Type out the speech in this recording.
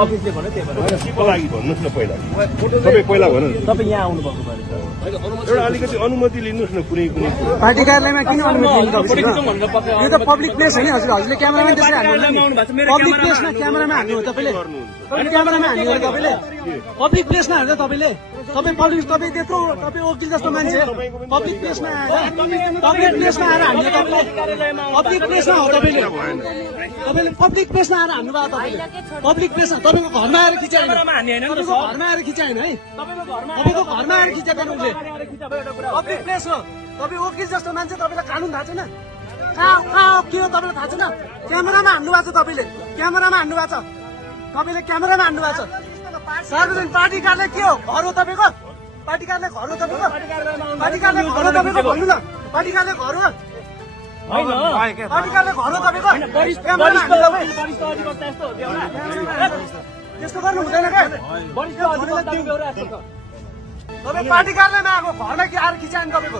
अफिसले भन्यो त्यही भएर केको लागि भन्नुहोस् न पहिला तपाईँ पहिला भन्नु तपाईँ यहाँ आउनु भएको बारे एउटा अलिकति अनुमति लिनुहोस् न कुनै कुनै पार्टी कार्यालयमा किन अनुमति लिनु यो त पब्लिक प्लेस हो नि हजुरले क्यामेरामा त्यसरी हान्नु पब्लिक प्लेसमा क्यामेरामा हान्नु हो तपाईँले क्यामेरामा हान्नु हो तपाईँले पब्लिक प्लेसमा हाल्छ तपाईँले तपाईँ त्यत्रो तपाईँ वकिल जस्तो मान्छे पब्लिक प्लेसमा आएर हान्नु तपाईँले पब्लिक प्लेसमा हो तपाईँले पब्लिक प्लेसमा आएर हान्नु भयो तपाईँले पब्लिक प्लेसमा तपाईँको घरमा आएर खिचाएन घरमा आएर खिचाएन है तपाईँको घरमा आएर खिचाएन उसले पब्लिक प्लेस हो तपाईँ वकिल जस्तो मान्छे तपाईँलाई कानुन थाहा छैन कहाँ के हो तपाईँलाई थाहा छैन क्यामेरामा हान्नु भएको छ तपाईँले क्यामेरामा हान्नु भएको छ तपाईँले क्यामेरामा हान्नु भएको छ सार्वजनिक पार्टी कार्यालय के हो घर हो तपाईँको पार्टी कार्यालय घर हो तपाईँको पार्टी कार्यालय घर हो तपाईँको भन्नु न पार्टी कार्यालय घर हो पार्टी कार्यालय घर हो तपाईँको त्यस्तो गर्नु हुँदैन क्या तपाईँ पार्टी कार्यालयमा आएको घरमा के आएर खिचायो नि तपाईँको